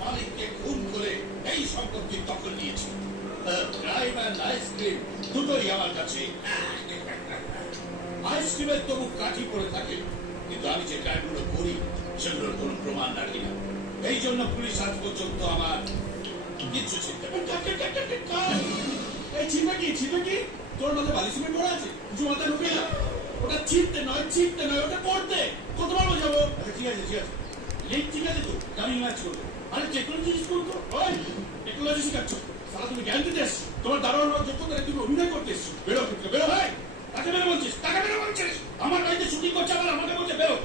মালিককে খুন করে এই সম্পত্তি দখল নিয়েছে। ক্রাইম অ্যান্ড আইসক্রিম দুটোই আমার কাছে। আইসক্রিমের তবু কাঠি পড়ে থাকে, কিন্তু আমি যে ক্রাইমগুলো করি সেগুলোর কোনো প্রমাণ রাখি না। এই জন্য পুলিশ আজ পর্যন্ত আমার কিচ্ছু চিনতে চিনবে কি তোর মাথায় বালি সিমেন্ট পড়া আছে, কিছু মাথায় ঢুকে না। ওটা চিনতে নয় ওটা পড়তে কতবার বোঝাবো। ঠিক আছে ঠিক আছে তো আমি ম্যাচ করবো। আরে টেকনোলজি স্কুল তো ওই টেকনোলজি শিখাচ্ছ, সারা তুমি জ্ঞান দিতে এসছো। তোমার দারোয়ান যোগ্যতা তুমি অভিনয় করতে এসছো। বেরো ক্ষেত্রে বেরো ভাই। তাকে বেরো বলছিস আমার বাড়িতে শুটিং করছে, আবার আমাকে বলছে বেরো।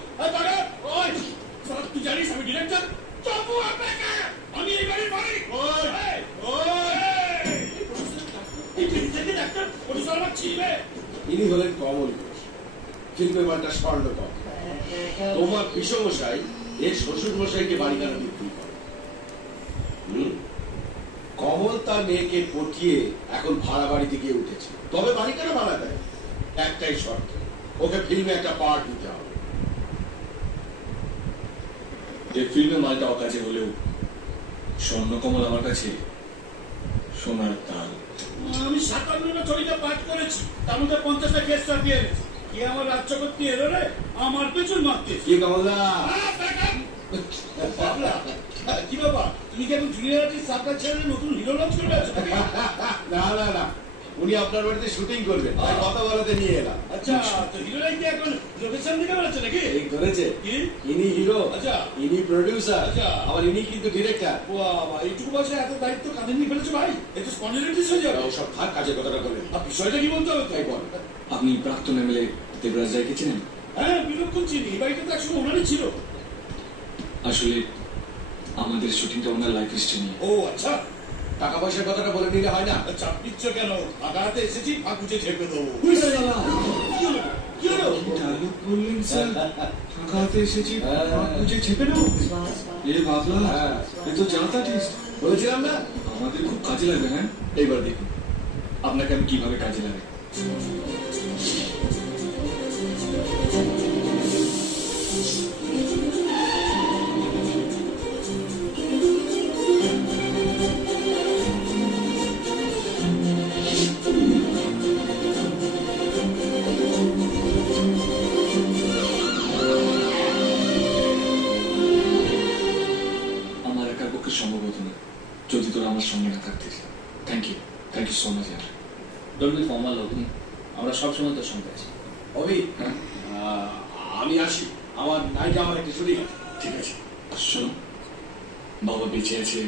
ওই সারা তুই জানিস আমি ডিরেক্টর, আমি এই বাড়ির মালিক। ইনি হলেন কমল ঘোষ, কিন্তু এবারটা স্বর্ণকর। তোমার পিসমশাই এর শ্বশুর মশাইকে বাড়িখানা বিক্রি করে। কমল তার মেয়েকে পটিয়ে এখন ভাড়া বাড়িতে গিয়ে উঠেছে, তবে বাড়িখানা ভাড়া দেয় একটাই শর্ত, ওকে ফিল্মে একটা পার্ট দিতে হবে। এই ফিল্মে মালটা অকাজে হলেও স্বর্ণকমল আমার কাছে সোনার তাল। আমি 57টা চরিত্র পাঠ করেছি, তার মধ্যে 50টা গেস্ট দিয়ে গেছে। কি আমার রাজ্য করতে এলো রে, আমার পেছন মারতে। কি কমলদা কি বাবা, তুমি কি এখন জুনিয়র আর্টিস্ট আপনার ছেলে নতুন হিরো লঞ্চ করে আছো? না, উনি আপনার বাড়িতে শুটিং করবেন, কথা বলাতে নিয়ে এলাম। আচ্ছা, তো হিরোরাই কি এখন লোকেশন দিকে বেড়াচ্ছে নাকি? ঠিক ধরেছে, ইনি হিরো, আচ্ছা ইনি প্রডিউসার, আচ্ছা আবার ইনি কিন্তু ডিরেক্টর। বাবা, এইটুকু বয়সে এত দায়িত্ব কাঁধে নিয়ে ফেলেছো ভাই, একটু স্পন্ডিলাইটিস হয়ে যাবে। সব থাক, কাজের কথাটা বলেন। বিষয়টা কি বলতে হবে? তাই বল। আপনি প্রাক্তন এমএলএ দেবরাজ রায়কে চেনেন? হ্যাঁ, বিলক্ষণ চিনি। এই বাড়িটা তো একসময় ওনারই ছিল। আসলে আমাদের শুটিংটা ওনার লাইফ হিস্ট্রি নিয়ে। ও আচ্ছা, টাকা পয়সার কথাটা বলে দিলে হয় না? চাপ দিচ্ছ কেন? আগাতে এসেছি, ফাঁক বুঝে ঝেপে দেবো। বলেছিলাম না আমাদের খুব কাজে লাগবে। হ্যাঁ, এইবার দেখুন আপনাকে আমি কিভাবে কাজে লাগে। আমার একার পক্ষে সম্ভব হতো না যদি তোরা আমার সঙ্গে না থাকতিস। Thank you so much. ইয়ার ডোন্ট বি ফর্মাল অভি, আমরা সবসময় তোর সঙ্গে আছি। অভি, আমি আসি, আমার নাইটে আমার একটা শুটিং। ঠিক আছে, শোনো, বাবা বেঁচে আছে,